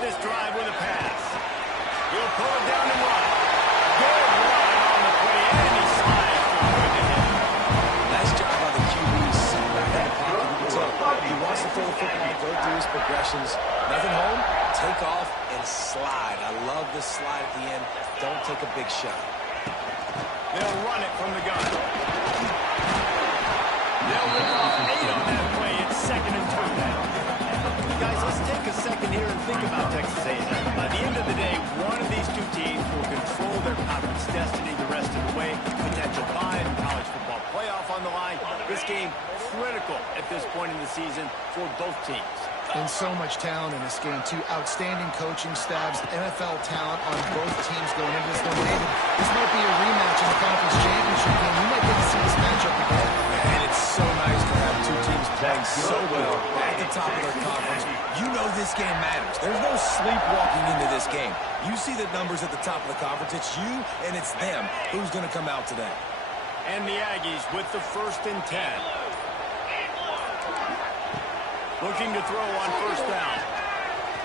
this drive with a pass. He'll pull it down and run. Good run on the play, and he slides to a good hit. Nice job by the QB to sit back in the pocket. So he wants to throw the football, go through his progressions. Nothing home, take off, and slide. I love the slide at the end. Don't take a big shot. They'll run it from the gun. They'll rip off 8 on that play. It's 2nd and 2 now. Guys, let's take a second here and think about Texas A&M. By the end of the day, one of these two teams will control their conference destiny the rest of the way. Potential bye and college football playoff on the line. This game critical at this point in the season for both teams. And so much talent in this game, too. Outstanding coaching staffs, NFL talent on both teams going into this one. David, this might be a rematch in the conference championship game. We might get to see this matchup again. And it's so nice to have two teams playing so well at the top of their conference. You know this game matters. There's no sleepwalking into this game. You see the numbers at the top of the conference. It's you and it's them. Who's going to come out today? And the Aggies with the 1st and 10. Looking to throw on 1st down.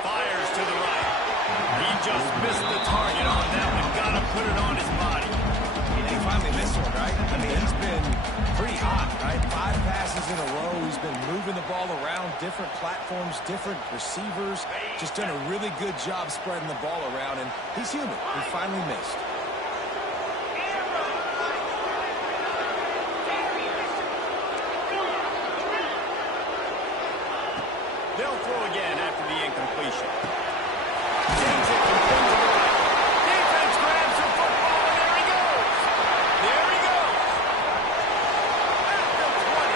Fires to the right. He just missed the target on that one. Got to put it on his body. He finally missed one, right? I mean, he's been pretty hot, right? 5 passes in a row. He's been moving the ball around, different platforms, different receivers. Just done a really good job spreading the ball around, and he's human. He finally missed. They'll throw again after the incompletion. James it complete to the right. Defense grabs the football, and there he goes. There he goes. At the 20.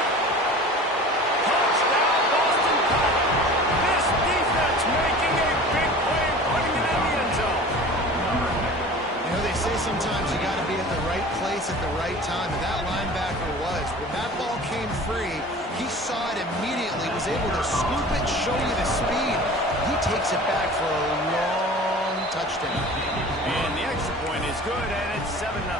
Touchdown, Boston College. This defense making a big play and putting it in the end zone. You know, they say sometimes you got to be at the right place at the right time, and that linebacker was. When that ball came free, he saw it immediately, was able to scoop it, show you the speed. He takes it back for a long touchdown. And the extra point is good, and it's 7-0. That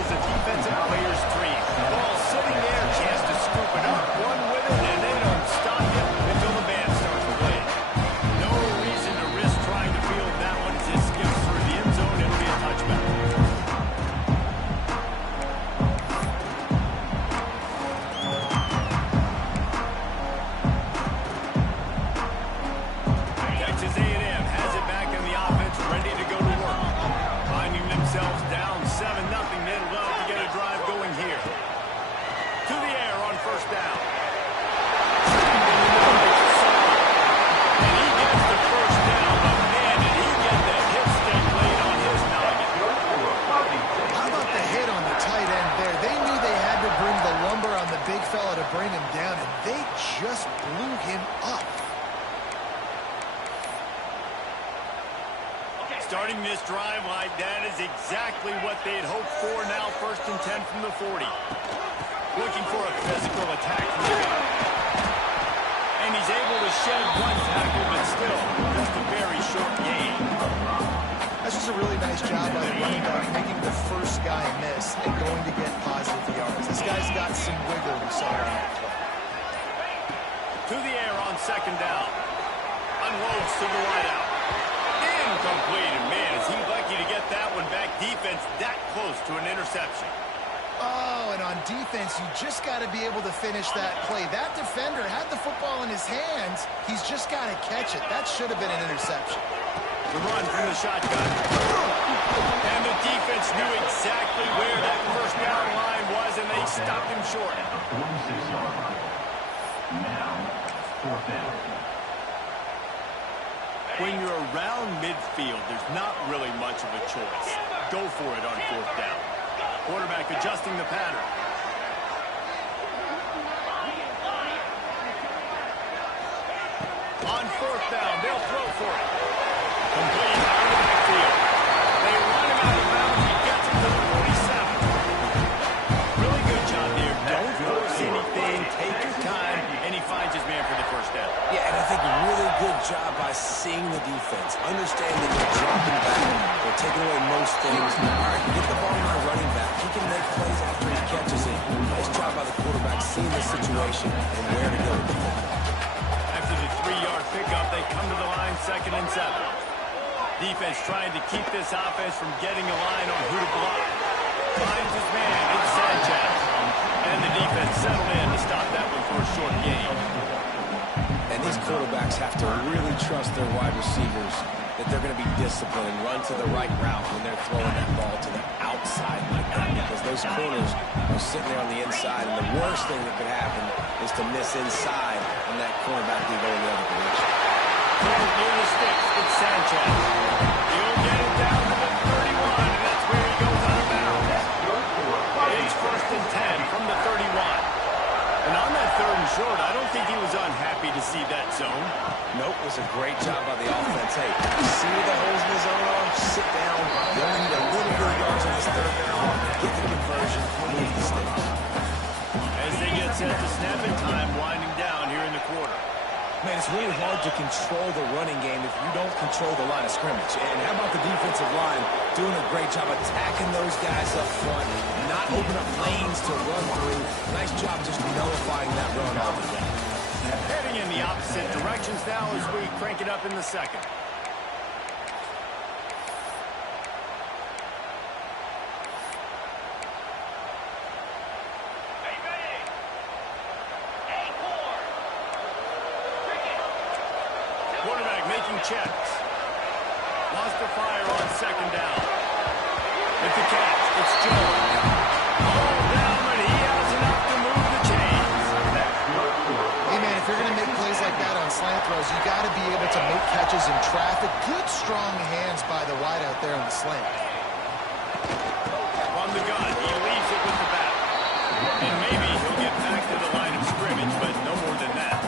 is a defensive player's dream. The ball sitting there, chance to scoop it up, run with it, and they don't stop you until the band starts playing. No reason to risk trying to field that one as it skips through the end zone. It'll be a touchback. Texas A&M has it back in the offense, ready to go to work. Finding themselves down 7-0, they'd love to get a drive going here. To the air on 1st down. And he gets the 1st down, but man, did he get the hit stick laid on his noggin. How about the hit on the tight end there? They knew they had to bring the lumber on the big fella to bring him down, and they just blew him up. Starting this drive like that is exactly what they'd hoped for. Now 1st and 10 from the 40. Looking for a physical attack from the gun. And he's able to shed one tackle, but still just a very short gain. That's just a really nice job by the running back, making the first guy miss and going to get positive yards. This guy's got some wiggle, we saw on that play. To the air on 2nd down. Unloads to the wideout. Incomplete, and man, is he lucky to get that one back. Defense that close to an interception. Oh, and on defense, you just got to be able to finish that play. That defender had the football in his hands. He's just got to catch it. That should have been an interception. The run from the shotgun. And the defense knew exactly where that 1st down line was, and they stopped him short. Now, 4th down. When you're around midfield, there's not really much of a choice. Go for it on 4th down. Quarterback adjusting the pattern. On 4th down, they'll throw for it. Complete out of the backfield. They run him out of bounds. He gets him to the 47. Really good job there. Don't force anything. Take your time. And he finds his man for the 1st down. Yeah, and I think really good job by seeing the defense, understanding they're dropping back, they're taking away most things. All right, get the ball to my running back. He can make plays after he catches it. Nice job by the quarterback seeing the situation and where to go with the ball. After the 3-yard pickup. They come to the line, 2nd and 7. Defense trying to keep this offense from getting a line on who to block. Finds his man. It's Sanchez. And the defense settled in to stop that one for a short gain. And these quarterbacks have to really trust their wide receivers that they're going to be disciplined and run to the right route when they're throwing that ball to the outside like that, because those corners are sitting there on the inside, and the worst thing that could happen is to miss inside and that cornerback be going the other direction. Near the sticks, it's Sanchez. He'll get it down to the 31, and that's where he goes out of bounds. It's 1st and 10 from the 31. And on that 3rd and short, I don't think he was unhappy to see that zone. Nope, it was a great job by the offense. Hey, you see where the holes in the zone are? Sit down. You only need a little bit of yards on this 3rd down. Get the conversion. Move the sticks. As they get set to snap in time, winding down here in the quarter. Man, it's really hard to control the running game if you don't control the line of scrimmage. And how about the defensive line doing a great job attacking those guys up front, not open up lanes to run through. Nice job just nullifying that run altogether. Heading in the opposite directions now as we crank it up in the 2nd. Quarterback making checks. Wants to fire on 2nd down. With the catch, it's Jones. All down, but he has enough to move the chains. Hey, man, if you're going to make plays like that on slant throws, you got to be able to make catches in traffic. Good, strong hands by the wide out there on the slant. From the gun, he leaves it with the back. And maybe he'll get back to the line of scrimmage, but no more than that.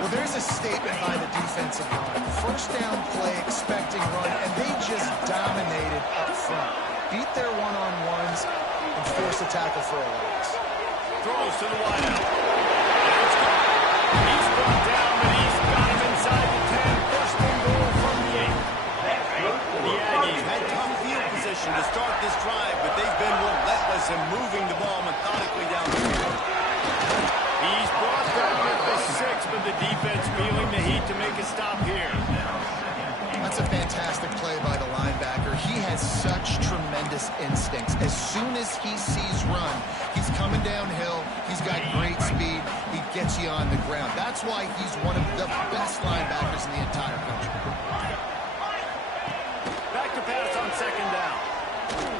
Well, there's a statement by the defensive line. 1st down play, expecting run, and they just dominated up front. Beat their one-on-ones and forced a tackle for a loss. Throws to the wideout. It's gone. He's brought down, but he's got him inside the 10. 1st and goal from the 8. The Aggies had tough field position to start this drive, but they've been relentless in moving the ball methodically down the field. He's brought down at the 6, but the defense feeling the heat to make a stop here. That's a fantastic play by the linebacker. He has such tremendous instincts. As soon as he sees run, he's coming downhill. He's got great speed. He gets you on the ground. That's why he's one of the best linebackers in the entire country. Back to pass on 2nd down.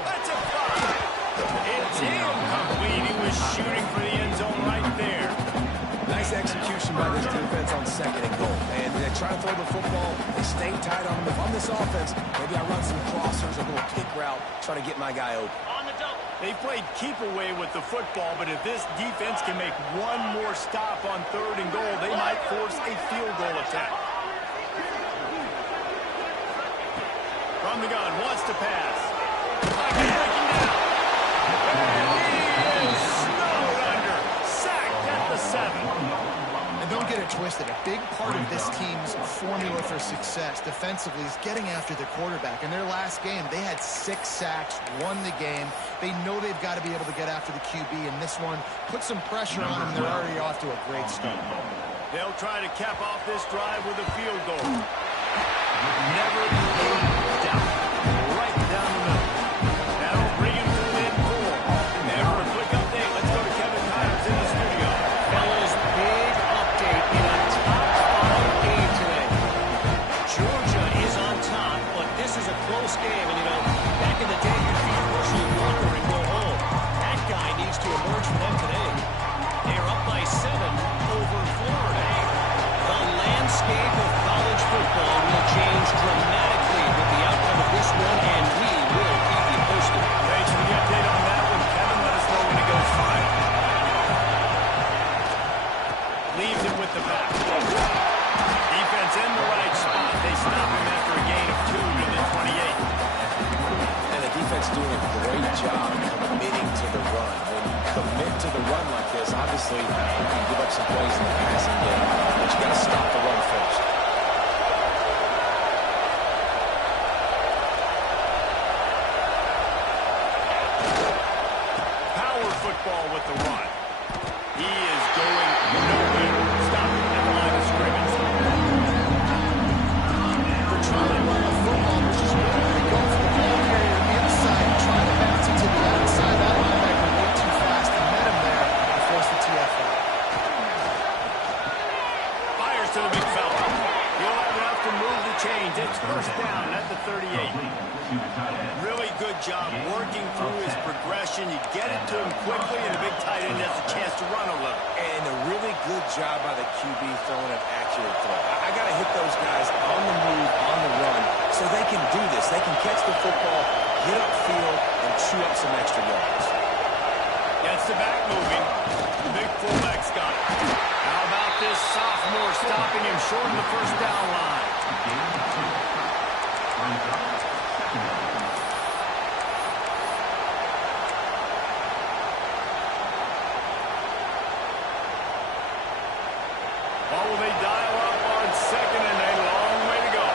That's a fly. It's incomplete. He was shooting for the end zone right there. Nice execution by this defense on 2nd and goal. And they try to throw the football. They stay tight on him. If I'm this offense, maybe I run some crossers, a little kick route, try to get my guy open. They played keep away with the football, but if this defense can make one more stop on 3rd and goal, they might force a field goal attempt. From the gun, wants to pass. Breaking down. And he is snowed under. Sacked at the 7. And don't get it twisted. A big part of this team's formula for success defensively is getting after the quarterback. In their last game, they had 6 sacks, won the game. They know they've got to be able to get after the QB, and this one put some pressure on them. They're already off to a great start. They'll try to cap off this drive with a field goal. Never a doubt. Right down the middle. That'll bring him to the mid-4. And for a quick update, let's go to Kevin Kyers in the studio. Fellas, big update in a top-5 game today. Georgia is on top, but this is a close game. And, you know, back in the day, you'd feed Herschel Walker and go home. That guy needs to emerge for them today. They're up by 7 over Florida. The landscape of college football will change dramatically with the outcome of this one, and we will keep you posted. Thanks for the update on that one, Kevin. Let us know when it goes final. Leaves it with the back. Defense in the right spot. They stop him after a gain of 2 to the 28. And the defense doing a great job committing to the run. When you commit to the run like this, obviously you can give up some plays in the passing game, but you got to stop the run first. Power football with the run. He is going nowhere. Stop him at the line of scrimmage. to him quickly, and the big tight end has a chance to run a little. And a really good job by the QB throwing an accurate throw. I got to hit those guys on the move, on the run, so they can do this. They can catch the football, get upfield, and chew up some extra yards. Gets the back moving. The big fullback's got it. How about this sophomore stopping him short of the first down line? What will they dial up on second and a long way to go?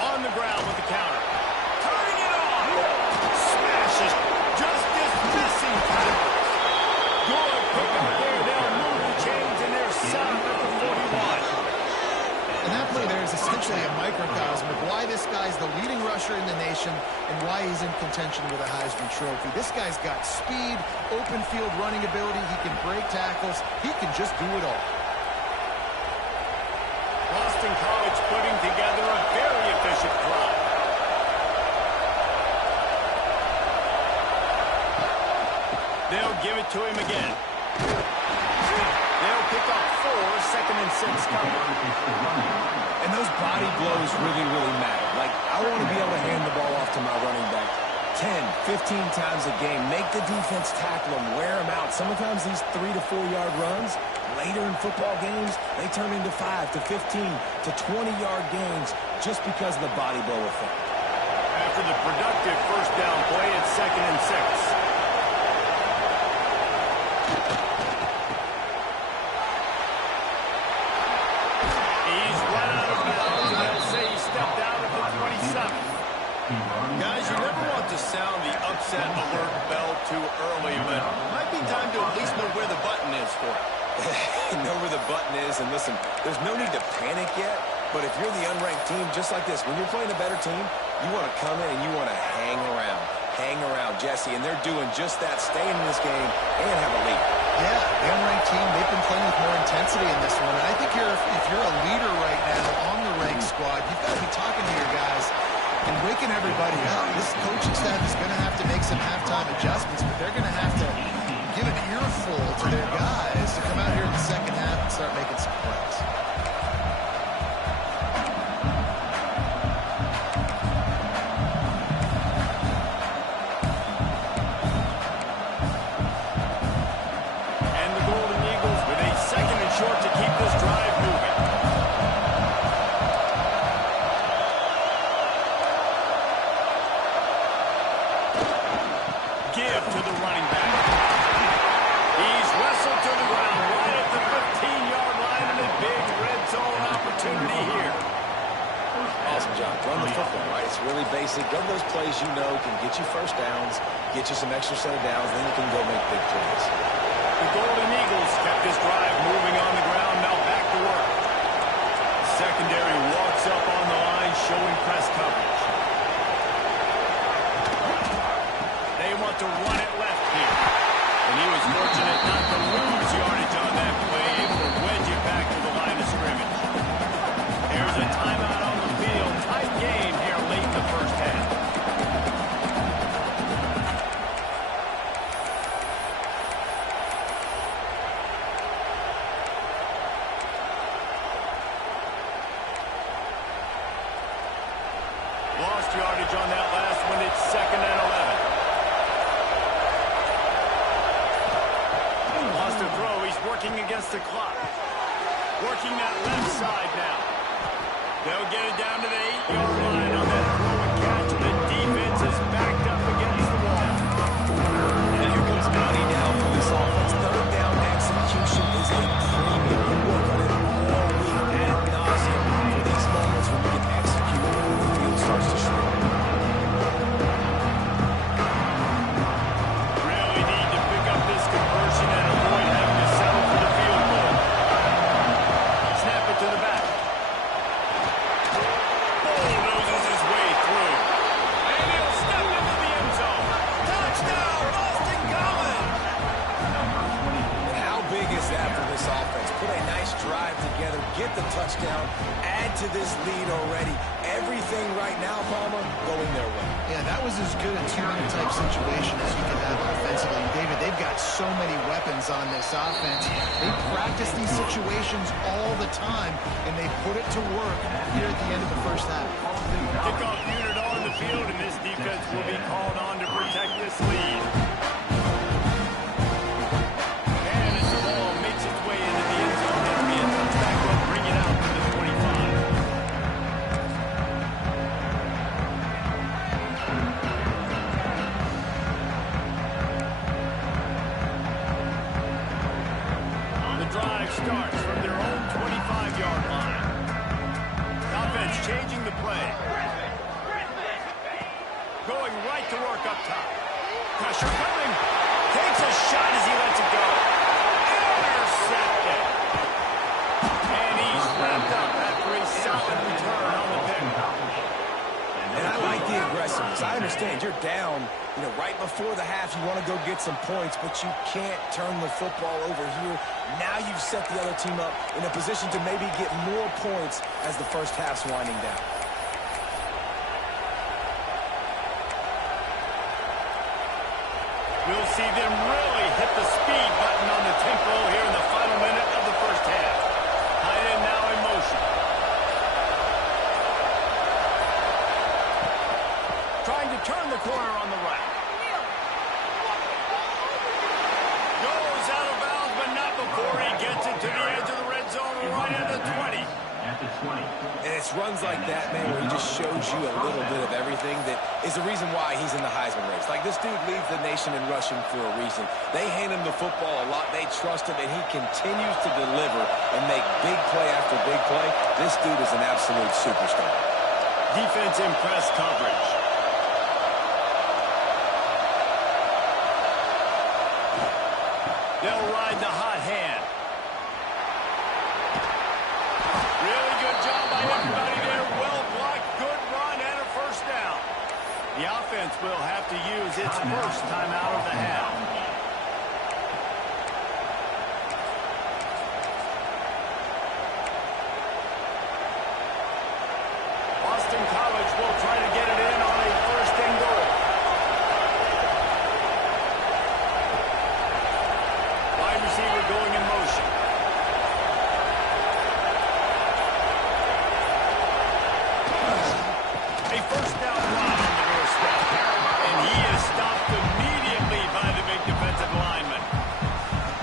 On the ground with the counter. Turning it on. Smashes. Just dismissing tackles. Good pick up there. They'll move the chains and they're south at the 41. And that play there is essentially a microcosm of why this guy's the leading rusher in the nation and why he's in contention with a Heisman Trophy. This guy's got speed, open field running ability. He can break tackles. He can just do it all. Boston College putting together a very efficient drive. They'll give it to him again. They'll pick up 4, 2nd and 6 coming. And those body blows really, really matter. Like, I want to be able to hand the ball off to my running back 10, 15 times a game. Make the defense tackle them, wear them out. Sometimes these 3 to 4 yard runs, later in football games, they turn into 5 to 15 to 20-yard gains just because of the body blow effect. After the productive first down play, it's 2nd and 6. Guys, you never want to sound the upset alert bell too early, but it might be time to at least know where the button is for it. Know where the button is, and listen, there's no need to panic yet, but if you're the unranked team, just like this, when you're playing a better team, you want to come in and you want to hang around, Jesse, and they're doing just that, staying in this game and have a lead. Yeah, the unranked team, they've been playing with more intensity in this one, and I think if you're a leader right now on the ranked squad, you've got to be talking to your guys and waking everybody up. This coaching staff is going to have to make some halftime adjustments, but they're going to have to give an earful to their guys to come out here in the second half and start making some plays. And the Golden Eagles with a 2nd and short to keep this drive moving. Give to the running back. He's wrestled to the ground right at the 15-yard line and a big red zone opportunity here. Awesome job. Run the football, right? It's really basic. Go to those plays you know can get you first downs, get you some extra set of downs, then you can go make big plays. The Golden Eagles kept this drive moving on the ground, now back to work. Secondary walks up on the line, showing press coverage. They want to run it left here. And he was fortunate not to lose yardage on that play, able to wedge it back to the line of scrimmage. There's a timeout on the field. Tight game here late in the first half. Lost yardage on that last one. It's 2nd and 11. Lost a throw. He's working against the clock. Working that left side now. They'll get it down to the 8-yard line on that throw and catch. The defense is backed up against the wall. And here comes Monty now for this offense. Third down execution is a premium. You work on it all week ad nauseum for these moments when you can execute and the field starts to shrink. Really need to pick up this conversion and avoid having to settle for the field goal. Snap it to the back. Bulldozes touchdown, add to this lead already. Everything right now, Palmer, going their way. Yeah, that was as good a two-minute type situation as you could have offensively. David, they've got so many weapons on this offense. They practice these situations all the time, and they put it to work here at the end of the first half. Kickoff unit on the field, and this defense will be called on to protect this lead. And as the ball makes its way into the end zone, it'll be a touchback. They'll bring it out to the 25. The drive starts from their own 25-yard line. Offense changing the play. Going right to work up top. Pressure coming. Takes a shot as he lets it go. Intercepted. And he's wrapped up after a solid return on the pick. And I like the aggressiveness. I understand you're down, right before the half. You want to go get some points, but you can't turn the football over here. Now you've set the other team up in a position to maybe get more points as the first half's winding down. We'll see them really hit the speed button on the tempo here in the final minute of the first half. Tight end now in motion. Trying to turn the corner on the right. Goes out of bounds, but not before he gets it to the edge of the red zone right at the 20. At the 20. And it's runs like that, man, where he just shows you a little bit of everything that is the reason why he's in the Heisman race. Like, this dude leads the nation in rushing for a reason. They hand him the football a lot. They trust him, and he continues to deliver and make big play after big play. This dude is an absolute superstar. Defense in press coverage. They'll ride the hot hand. Really good job by everybody there. Well blocked, good run, and a first down. The offense will have to use its first timeout of the half. Boston College will try to get it in on a first and goal. Wide receiver going in motion. A first down run on the doorstep. And he is stopped immediately by the big defensive lineman.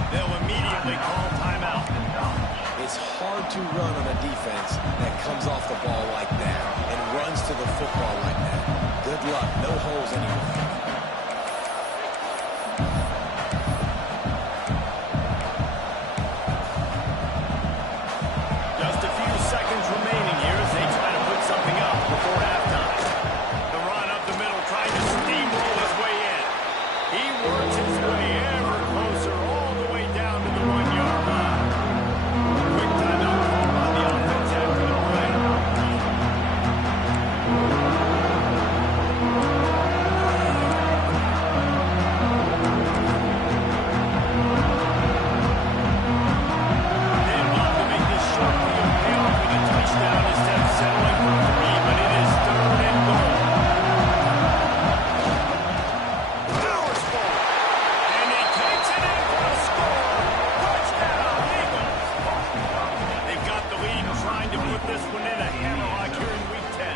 They'll immediately call timeout. It's hard to run on a defense that comes off the ball like that and runs to the football like that. Good luck. No holes anywhere. Just a few seconds remaining here as they try to put something up before halftime. The run up the middle, trying to steamroll his way in. He works his way ever closer, all the way down to the 1-yard line. Quick timeout call on the offense after the play. They want to make this short field pay off with a touchdown instead of settling for 3, but it is third and goal. Powers forward, and he takes it in for a score. Touchdown, Eagles. They've got the lead, trying to put this one in a hammerlock here in Week 10.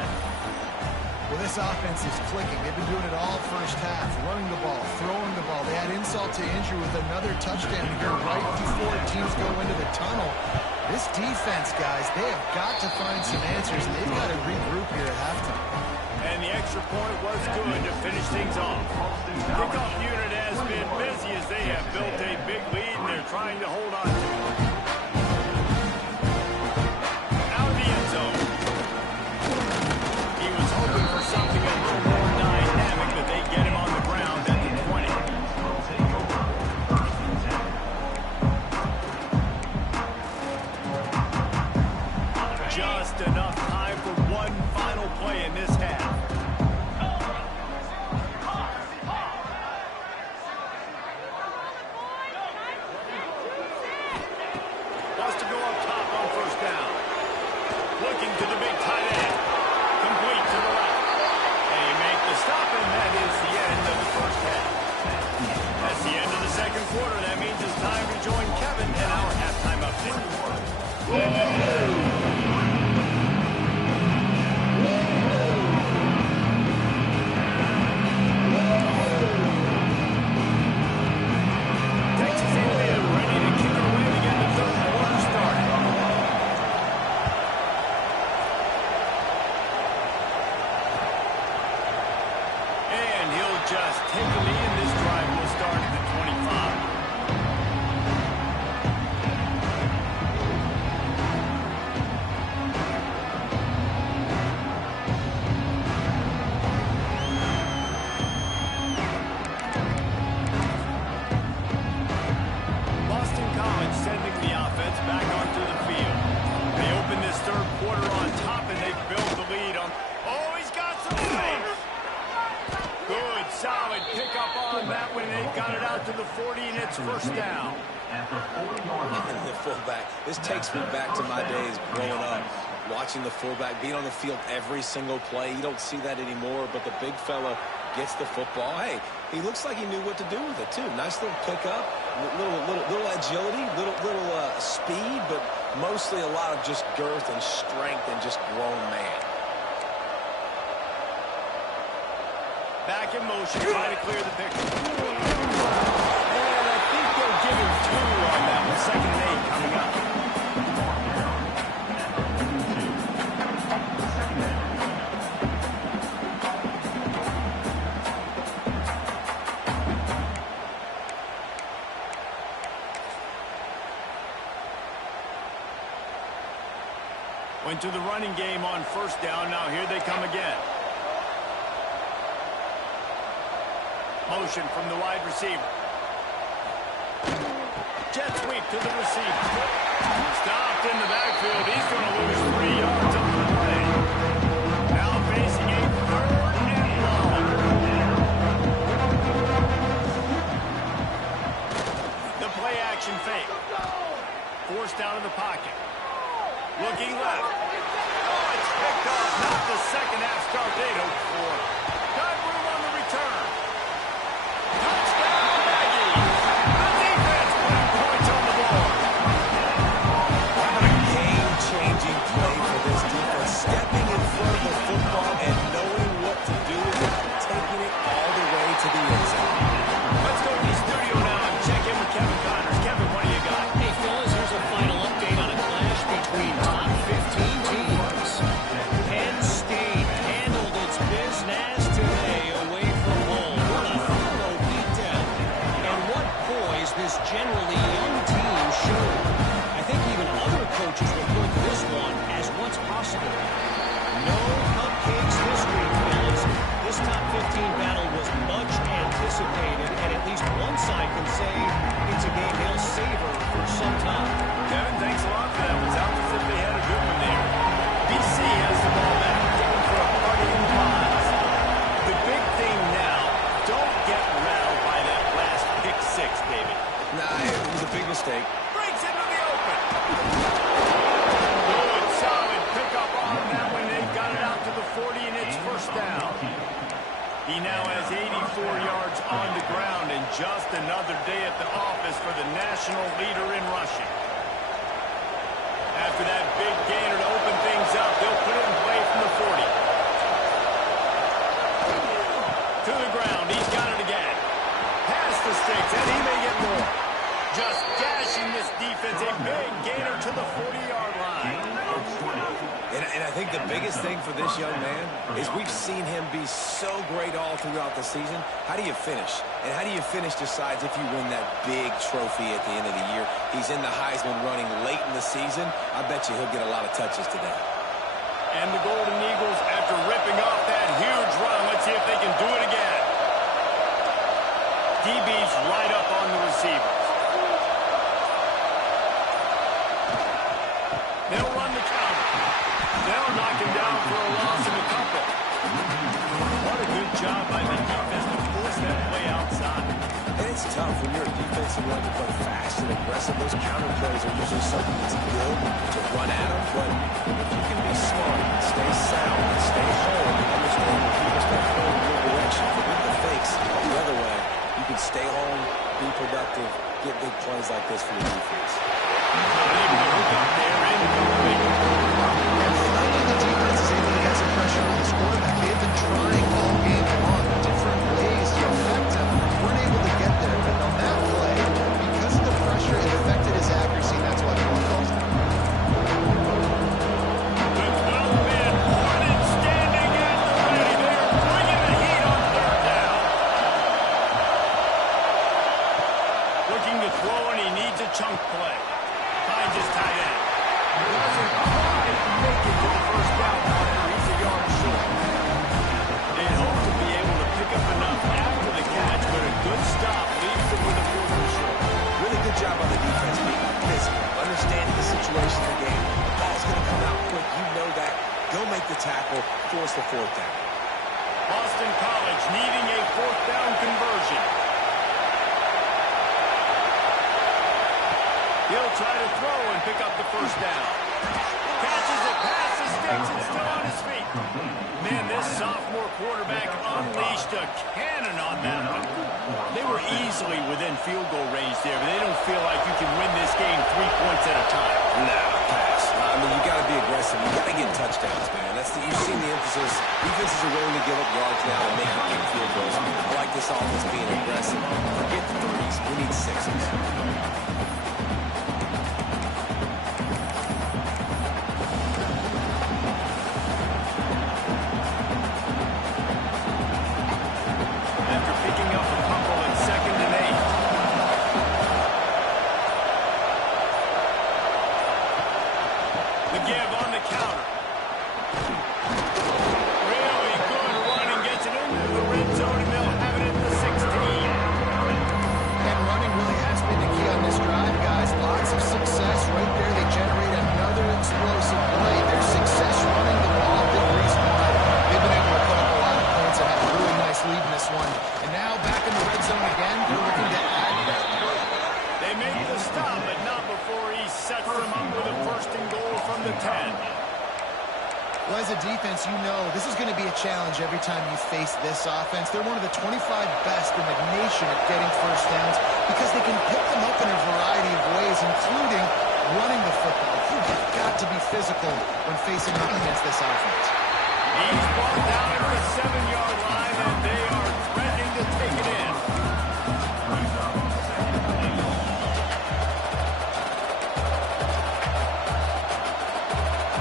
Well, this offense is clicking. They've been doing it all first half, running the ball, throwing the ball. They had insult to injury with another touchdown here right before teams go into the tunnel. This defense, guys, they have got to find some answers, and they've got to regroup here at halftime. And the extra point was good to finish things off. Kickoff unit has been busy as they have built a big lead, and they're trying to hold on to it. Out of the end zone. He was hoping for something a little more dynamic, but they get him on the ground at the 20. Just enough time for one final play in this half. Wants to go up top on first down. looking to the big tight end. Complete to the right. They make the stop, and that is the end of the first half. That's the end of the second quarter. That means it's time to join Kevin in our halftime update. Texas A&M ready to kick it away to get the third quarter started. And he'll just take the lead, and this drive will start at the 25. Boston College sending the offense back onto the field. They open this third quarter on top, and they build the lead on. Oh, he's got some space. Good, solid pickup on that one. They got it out to the 40, and it's first down. The fullback. This takes me back to my days growing up, watching the fullback being on the field every single play. You don't see that anymore, but the big fella gets the football. Hey, he looks like he knew what to do with it, too. Nice little pickup, little agility, little speed, but mostly a lot of just girth and strength and just grown man. Back in motion, trying to clear the picture. And I think they'll give him 2 on that one. 2nd and 8 coming up. Went to the running game on first down. Now here they come again. Motion from the wide receiver. Jet sweep to the receiver. Stopped in the backfield. He's going to lose 3 yards on the play. Now facing a 3rd and long. The play action fake. Forced out of the pocket. Looking left. Oh, it's picked off. Not the second half start they'd hoped for. Got room on the return. Touchdown, Aggies! The defense putting points on the board. What a game-changing play for this defense. Stepping in front of the football and knowing what to do with it, taking it all the way to the end zone. Let's go to the studio now and check in with Kevin Connors. Kevin, what do you got? Hey, fellas, here's a final update on a clash between top 15 teams. Penn State handled its business today away from home. What a thorough beatdown. And what poise this generally young team showed. I think even other coaches will point to this one as what's possible. No cupcakes this week, fellas. This top 15 battle was much anticipated, and at least one side can say it's a game they'll savor for some time. Kevin, thanks a lot for that. It sounds as if they had a good one there. BC has the ball back, looking for a party in the pause. The big thing now, don't get rattled by that last pick 6, David. Nah, it was a big mistake. Breaks into the open. Good, solid pickup on that one. They've got it out to the 40, and it's first down. He now has 84 yards on the ground, and just another day at the office for the national leader in rushing. After that big gainer to open things up, they'll put it in play from the 40. To the ground, he's got it again. Past the sticks, and he may get more. Just gashing this defense, a big gainer to the 40-yard line. And I think the biggest thing for this young man is we've seen him be so great all throughout the season. How do you finish? And how do you finish decides if you win that big trophy at the end of the year. He's in the Heisman running late in the season. I bet you he'll get a lot of touches today. And the Golden Eagles, after ripping off that huge run, let's see if they can do it again. DB's right up on the receivers. They'll run the counter. They'll knock him down for a loss in a couple. What a good job by the defense to force that play outside. And it's tough when you're a defensive line to play fast and aggressive. Those counter plays are usually something that's good to run at them. But if you can be smart tackle, force the fourth down. Boston College needing a fourth down conversion. He'll try to throw and pick up the first down. Catches it, passes, sticks, and still on his feet. Man, this sophomore quarterback unleashed a cannon on that one. They were easily within field goal range there, but they don't feel like you can win this game 3 points at a time. Nah, pass. I mean, you got to be aggressive. You got to get touchdowns, man. You've seen the emphasis. Defenses are willing to give up yards now and make kick field goals. I like this offense being aggressive. Forget the threes. We need sixes. Well, as a defense, you know this is going to be a challenge every time you face this offense. They're one of the 25 best in the nation at getting first downs because they can pick them up in a variety of ways, including running the football. You've got to be physical when facing up against this offense. He's brought down at the 7-yard line, and they are threatening to take it in.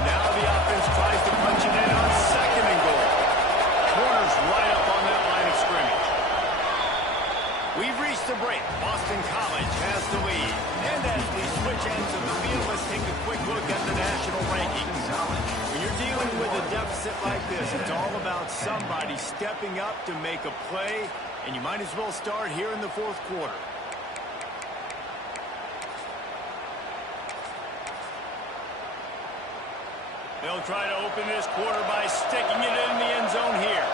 Now the offense tries to punch it in on 2nd and goal. Corner's right up on that line of scrimmage. We've reached the break. Boston College has the lead. And as we switch ends of the field, let's take a quick look at the national rankings. When you're dealing with a deficit like this, it's all about somebody stepping up to make a play, and you might as well start here in the 4th quarter. They'll try to open this quarter by sticking it in the end zone here.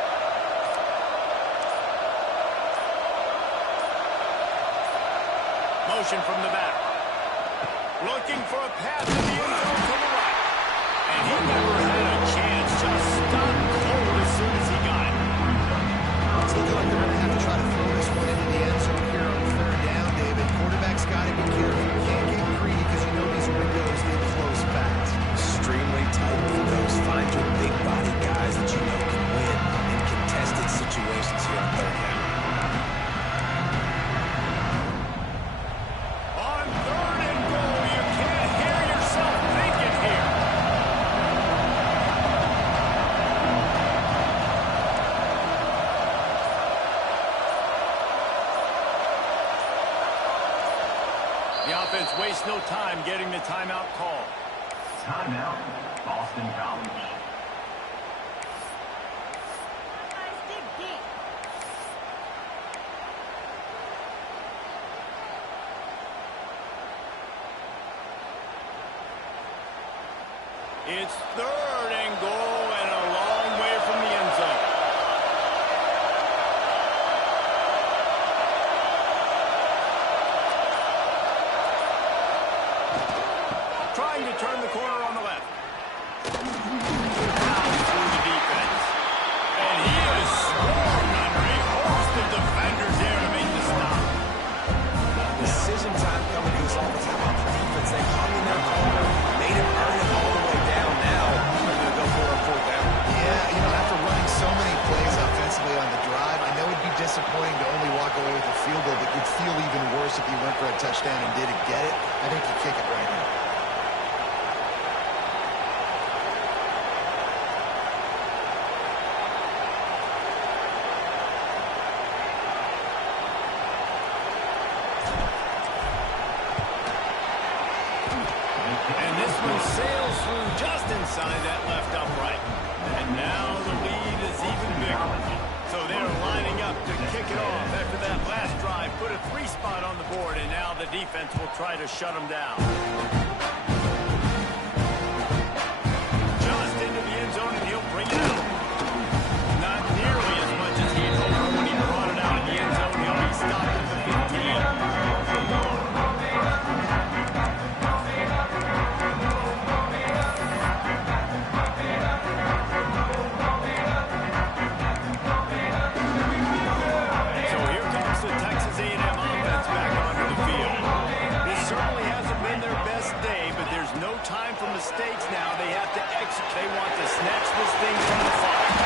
Motion from the back. Looking for a pass in the end zone to the right. And he never had a chance. Just stopped cold as soon as he got it. It's looking like they're going to have to try to throw this one into the end zone here on 3rd down, David. Quarterback's got to be careful. You can't get greedy because you know these windows, they close fast. Extremely tight windows. Find your big body guys that you know can win in contested situations here on 3rd down. On 3rd and goal, you can't hear yourself thinking here. The offense wastes no time getting the timeout call. Timeout, Boston College. It's 3rd and goal and a long way from the end zone. Trying to turn the corner on the left. Down through the defense. And he is swarmed under a host of defenders there to make the stop. Decision time coming to this offense. How about the defense? They hung in their corner, made him earn it all the way down. Now they're going to go for a 4th down. Yeah, you know, after running so many plays offensively on the drive, I know it'd be disappointing to only walk away with a field goal, but you'd feel even worse if you went for a touchdown and didn't get it. I think you kick it right now. And this one sails through just inside that left upright. And now the lead is even bigger. So they're lining up to kick it off after that last drive. Put a 3-spot on the board, and now the defense will try to shut them down. Just into the end zone, and he'll bring snatch this thing from the fire.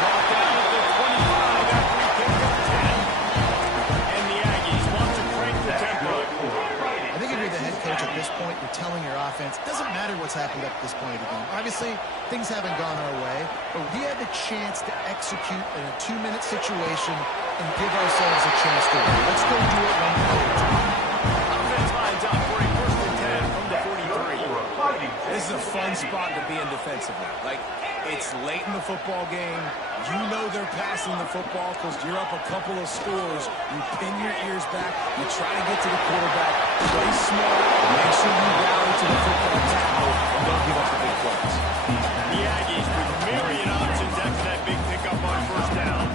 Brought down at the 25 after he picked up 10. And the Aggies want to crank the tempo. I think if you're the head coach at this point, you're telling your offense, it doesn't matter what's happened up to this point of the game. Obviously, things haven't gone our way, but we had the chance to execute in a 2-minute situation and give ourselves a chance to win. Let's go do it one play at a time. Offense lines up for a 1st and 10 from the 43. This is a fun spot to be in defensively. Like, it's late in the football game. You know they're passing the football because you're up a couple of scores. You pin your ears back. You try to get to the quarterback. Play smart. Make sure you rally to the football tackle and don't give up the big plays. The Aggies with myriad options after that big pickup on 1st down.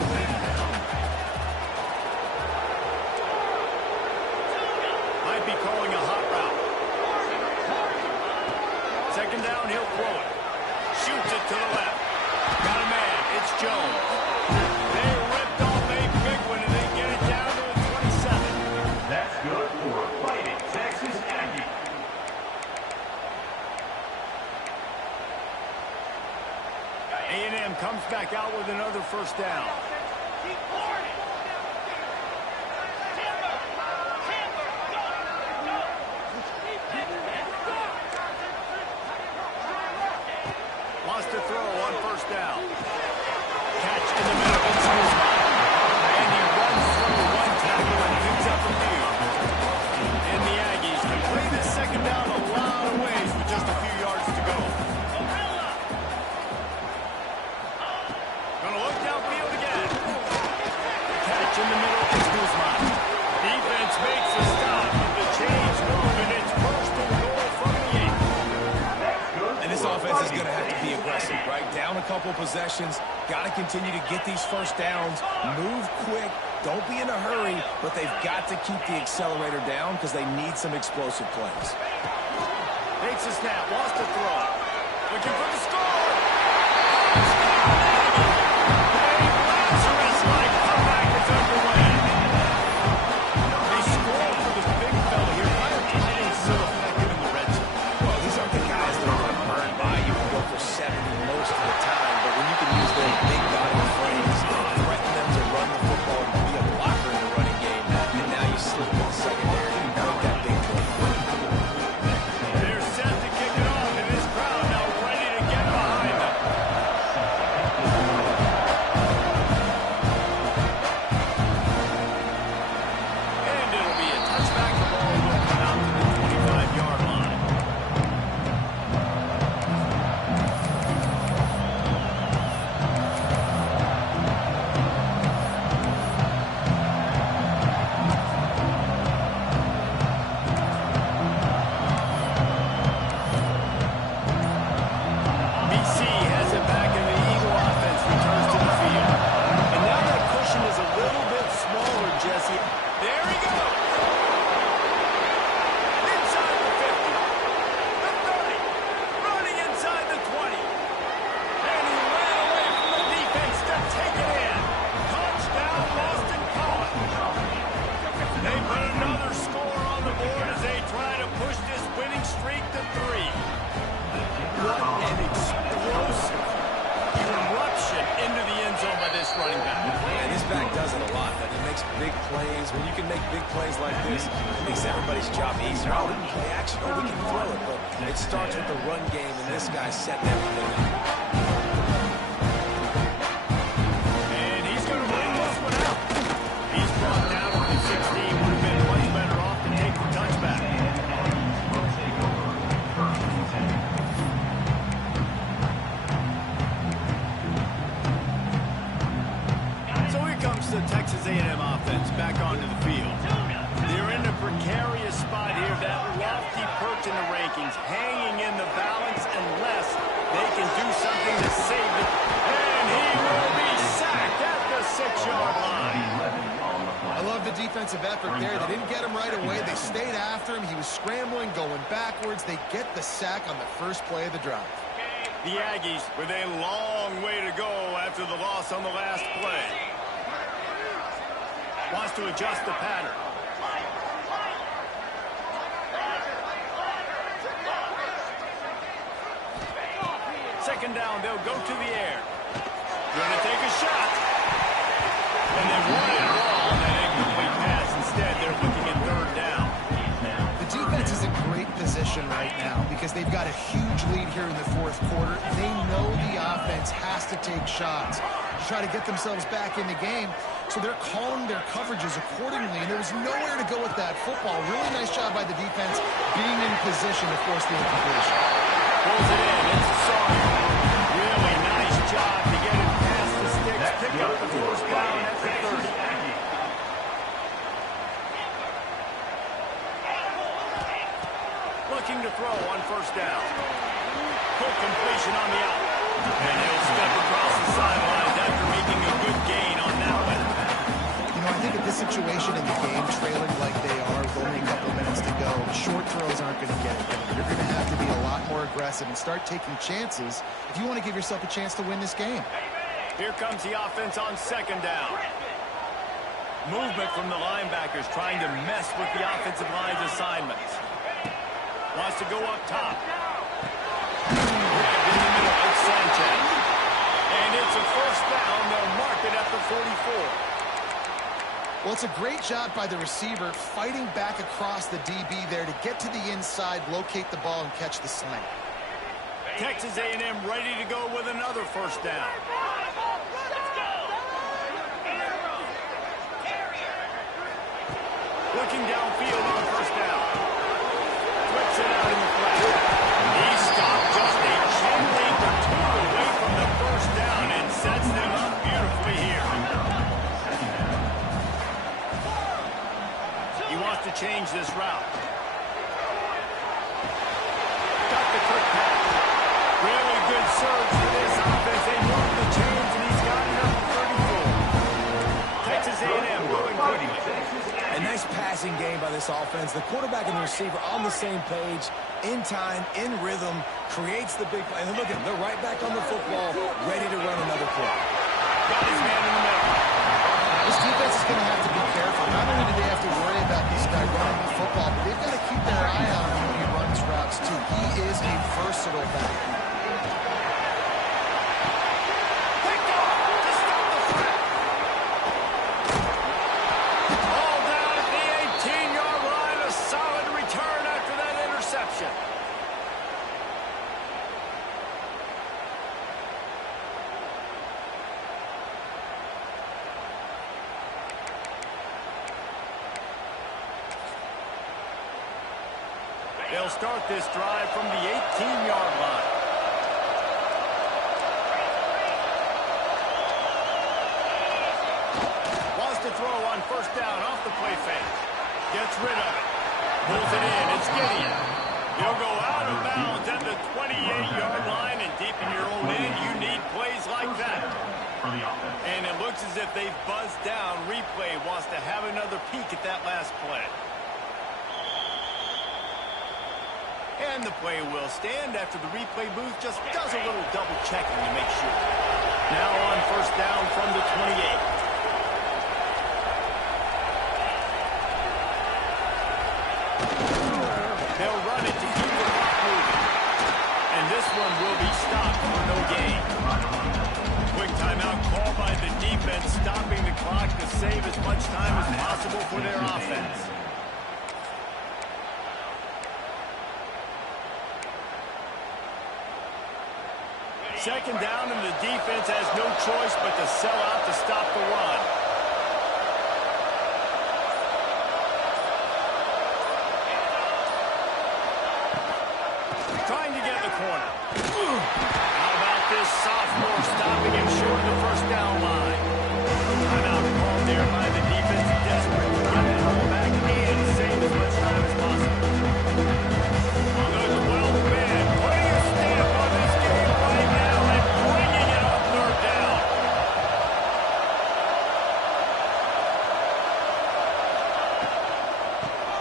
Might be calling a hot route. 2nd down, he'll throw it. Shoots it to the left. Got a man. It's Jones. They ripped off a big one, and they get it down to the 27. That's good for Fighting Texas Aggies. A&M comes back out with another 1st down. Wants to throw on 1st down. Catch in the middle of Kuzma. And he runs through one tackle and picks up a few. And the Aggies can play this 2nd down a lot of ways with just a few yards to go. Gonna look downfield again. Catch in the middle is Kuzma. Defense makes a stop, but the chains move, and it's 1st and goal from the 8. And this offense is going to have to be aggressive, right? Down a couple possessions. Got to continue to get these 1st downs. Move quick. Don't be in a hurry, but they've got to keep the accelerator down because they need some explosive plays. Takes a snap, wants to throw. Looking for the score. Lazarus-like comeback is underway. They score for this big fella here. Why are they so effective in the red zone? Well, these aren't the guys that are going to burn by you and go for 70 most of the time, but when you can use their big body frames and threaten them to run the football and be a blocker in the running game, and now you slip in the secondary and make that big play. They're set to kick it off, and this crowd now ready to get behind them. And it'll be a touchback. The ball will come out to the 25-yard line. BC has it back, and the Eagle offense returns to the field. And now that cushion is a little bit smaller, Jesse. There he goes. Inside the 50. The 30. Running inside the 20. And he ran away from the defense to take it in. Touchdown, Boston College. They put another score on the board as they try to push this winning streak to 3. What an explosive eruption into the end zone by this running back. And this back does it a lot. That he makes big plays. When you can make big plays like this, it makes everybody's job easier. Oh, we can play action. Oh, we can throw it. But it starts with the run game, and this guy's setting everything up. And he's going to bring this one out. He's brought down to the 16. Would have been much better off to take the touchback. So here comes the Texas A&M offense back onto the field. They're in a precarious spot here, that lofty perch in the rankings, hanging in the balance unless they can do something to save it. And he will be sacked at the 6-yard line. I love the defensive effort there. They didn't get him right away. They stayed after him. He was scrambling, going backwards. They get the sack on the first play of the drive. The Aggies with a long way to go after the loss on the last play. Wants to adjust the pattern. second down. They'll go to the air. Going to take a shot. And they won it all on that incomplete pass. Instead, they're looking at third down. The defense is in great position right now because they've got a huge lead here in the fourth quarter. They know the offense has to take shots to try to get themselves back in the game. So they're calling their coverages accordingly, and there was nowhere to go with that football. Really nice job by the defense being in position to force the incompletion. Pulls it in. It's Sawyer. Really nice job to get it past the sticks. Pick up the first down at the 30. Looking to throw on first down. Quick completion on the out. And he'll step across the sidelines after making a good gain on that one. You know, I think at this situation in the game, trailing like they are, with only a couple of minutes to go, short throws aren't going to get it done. You're going to have to be a lot more aggressive and start taking chances if you want to give yourself a chance to win this game. Here comes the offense on second down. Movement from the linebackers trying to mess with the offensive line's assignments. Wants to go up top. Grabbed in the middle, it's Sanchez. And it's a first down. They'll mark it at the 44. Well, it's a great job by the receiver fighting back across the DB there to get to the inside, locate the ball, and catch the slant. Texas A&M ready to go with another first down. Looking downfield on first down. Flips it out in the flat. He stopped just a chin length or two away from the first down and sets them up beautifully here. He wants to change this route. Got the quick pass. Really good surge for this offense. They move the chains, and he's got it up to 34. Texas A&M going quickly. A nice passing game by this offense. The quarterback and the receiver on the same page, in time, in rhythm, creates the big play. And look at them, they're right back on the football, ready to run another play. Got his man in the middle. This defense is going to have to be careful. Not only do they have to worry about this guy running the football, but they've got to keep their eye on him when he runs routes, too. He is a versatile back. All down at the 18-yard line. A solid return after that interception. They'll start this drive from the 18-yard line. Wants to throw on first down off the play fake. Gets rid of it. Pulls it in. It's Gideon. He'll go out of bounds at the 28-yard line, and deep in your own end, you need plays like that. And it looks as if they've buzzed down. Replay wants to have another peek at that last play. And the play will stand after the replay booth just does a little double checking to make sure. Now on first down from the 28. They'll run it to keep the clock moving. And this one will be stopped for no gain. Quick timeout call by the defense, stopping the clock to save as much time as possible for their offense. Second down, and the defense has no choice but to sell out to stop the run. Trying to get in the corner. How about this sophomore stopping him short of the first down line? Timeout called there by the defense, desperate to get the ball back and save as much time as possible. The 12th man putting a stamp on this game right now and bringing it on third down.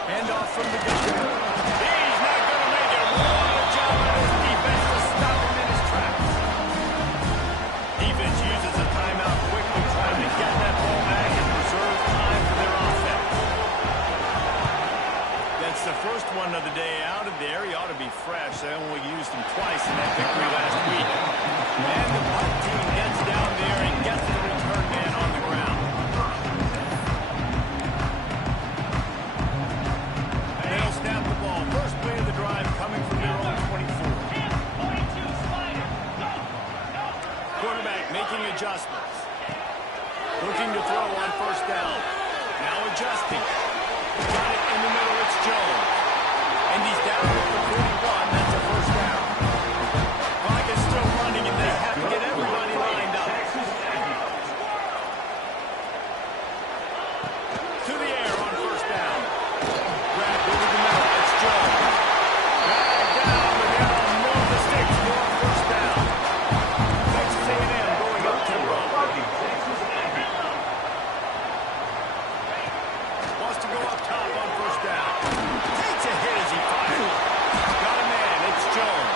Handoff from the defense. He's not going to make it. What a job by his defense to stop him in his tracks. Defense uses a timeout quickly, trying to get that ball back and preserve time for their offense. That's the first one of the day out of there. He ought to be fresh. They only used him twice in that victory last week. quarterback making adjustments. Looking to throw on first down. Now adjusting. Got it in the middle. It's Jones. And he's down at the 41. That's a first down. Clock is still running, and they have to get everybody lined up. To the air on first down. Wrapped over the middle. It's Jones. Back down, but now more mistakes for first down. Texas A&M going up tempo. Wants to go up top on first down. Takes a hit as he fires. Got a man. It's Jones.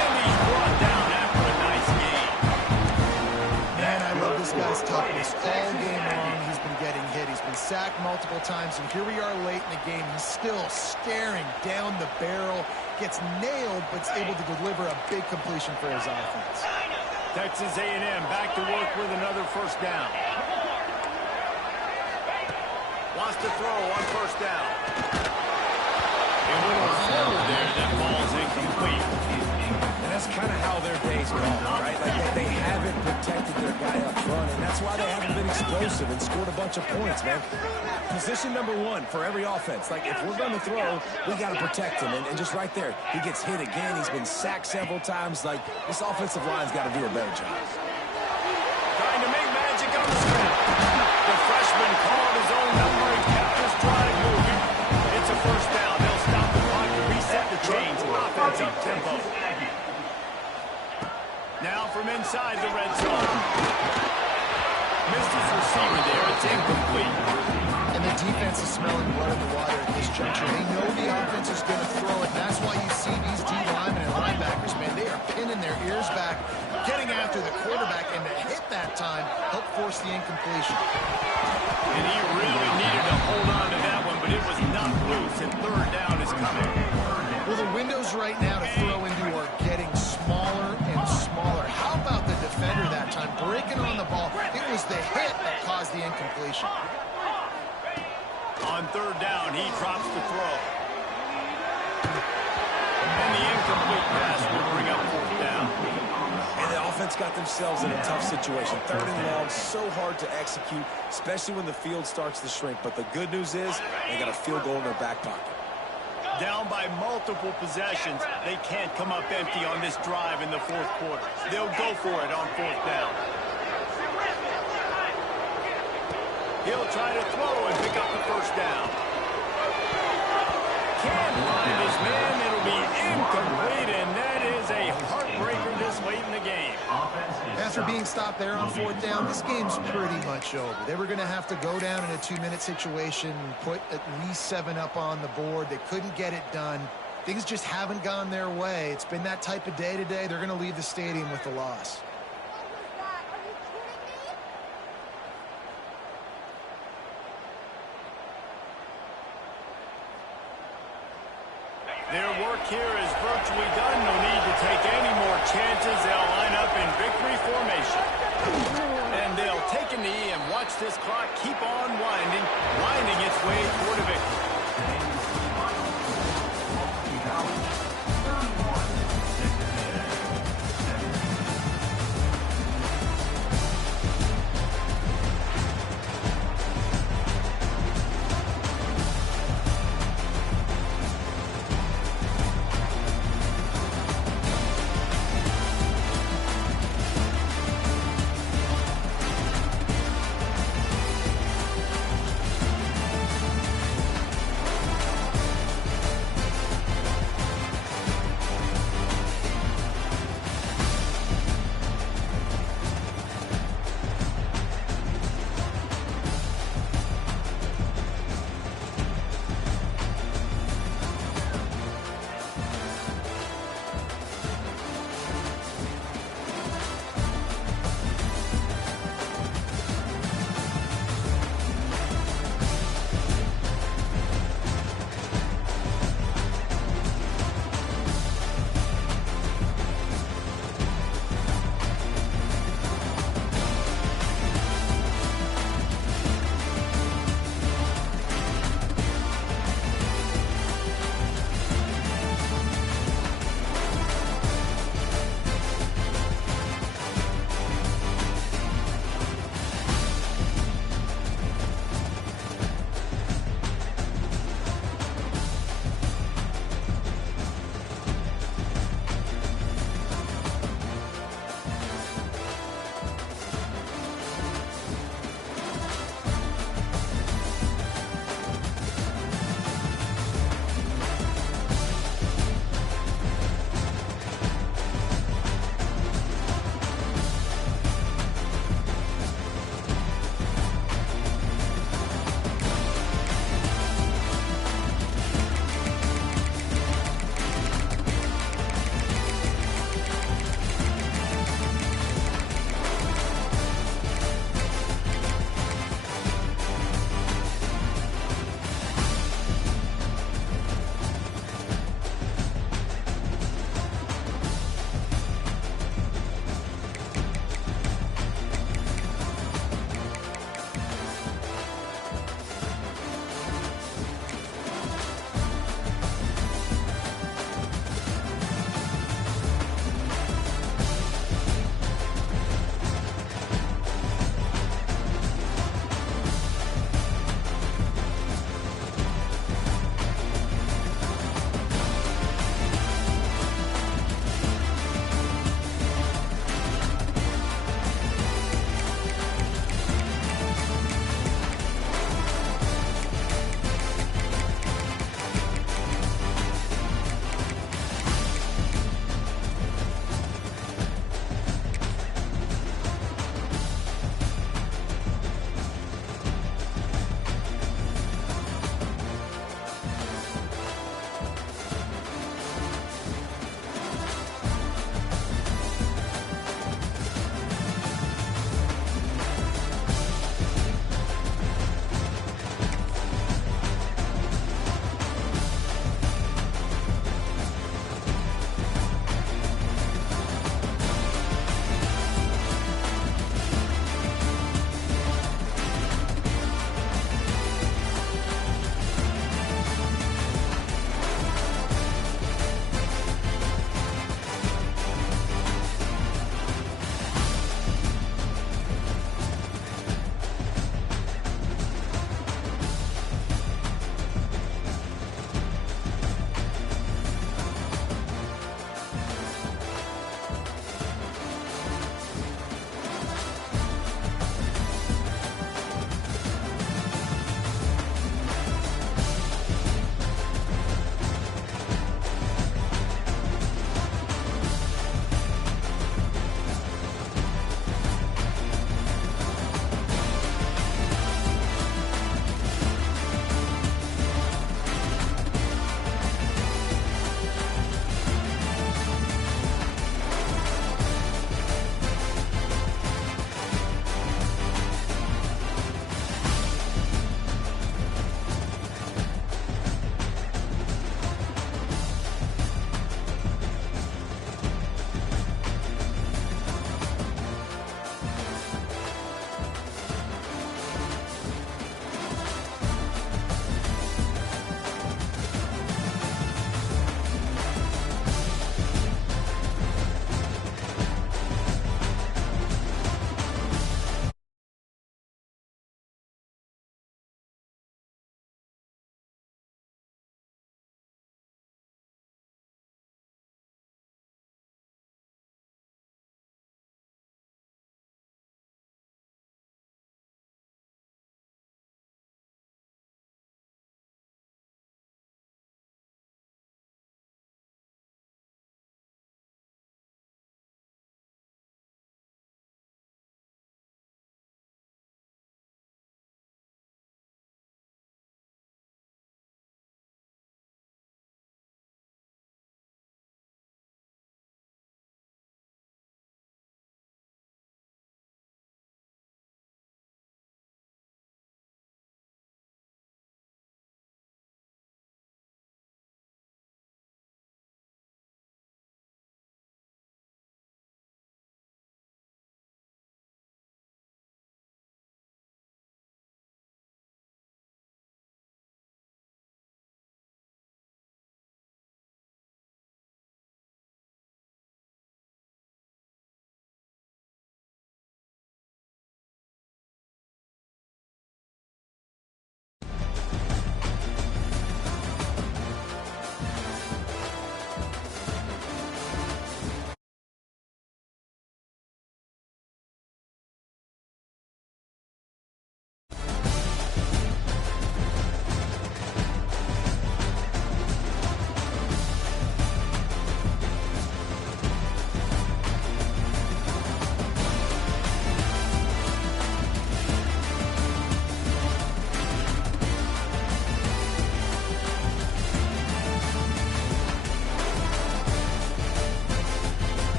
And he's brought down after a nice gain. Man, I love this guy's toughness. All game long, he's been getting hit. He's been sacked multiple times, and here we are late in the game. He's still staring down the barrel. Gets nailed, but is able to deliver a big completion for his offense. Texas A&M back to work with another first down. Wants to throw on first down. A little forward there. That ball's incomplete. And that's kind of how their day's gone, right? Like they haven't protected their guy up front, and that's why they haven't been explosive and scored a bunch of points, man. Position number one for every offense. Like, if we're going to throw, we got to protect him. And just right there, he gets hit again. He's been sacked several times. Like, this offensive line's got to do a better job. Trying to make magic on the screen. The freshman called his own number and kept this drive moving. It's a first down. They'll stop the clock to reset the chains for offensive tempo. Now from inside the red zone. Missed his receiver there. It's incomplete. And the defense is smelling blood in the water at this juncture. They know the offense is going to throw it. And that's why you see these D linemen and linebackers, man, they are pinning their ears back, getting after the quarterback, and to hit that time, help force the incompletion. And he really needed to hold on to that one, but it was not loose, and third down is coming. Well, the windows right now to throw into are getting smaller and smaller. How about the defender that time, breaking on the ball? It was the hit that caused the incompletion. On third down, he drops the throw. And the incomplete pass will bring up fourth down. And the offense got themselves in a tough situation. Third and long, so hard to execute, especially when the field starts to shrink. But the good news is they got a field goal in their back pocket. Down by multiple possessions, they can't come up empty on this drive in the fourth quarter. They'll go for it on fourth down. He'll try to throw and pick up the first down. Can't find his man. It'll be incomplete, and that is a heartbreaker this late in the game. After being stopped there on fourth down, this game's pretty much over. They were going to have to go down in a 2-minute situation, put at least 7 up on the board. They couldn't get it done. Things just haven't gone their way. It's been that type of day today. They're going to leave the stadium with the loss. Their work here is virtually done. No need to take any more chances. They'll line up and